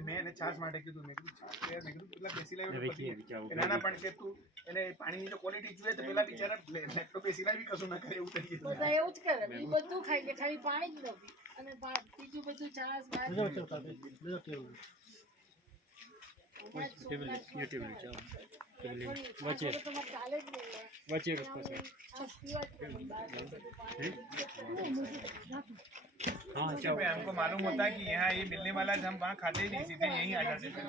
મેં એને છાશ માટે કીધું, મેં કીધું છાશ મેં કીધું પેલા બેસી લાવ્યો નાના પણ કે તું એને પાણીની જો ક્વોલિટી જોઈએ તો પેલા બિચારા લેક્ટો બેસી લાવી કશું ના કરે એવું થઈ ગયું. બધા એવું જ કરે, એ બધું ખાઈ લે, ખાલી પાણી જ ન પી અને બીજું બધું છાશ हमको मालूम होता है कि यहाँ ये मिलने वाला है, हम वहाँ खाते ही नहीं, सीधे यहीं आ जाते थे।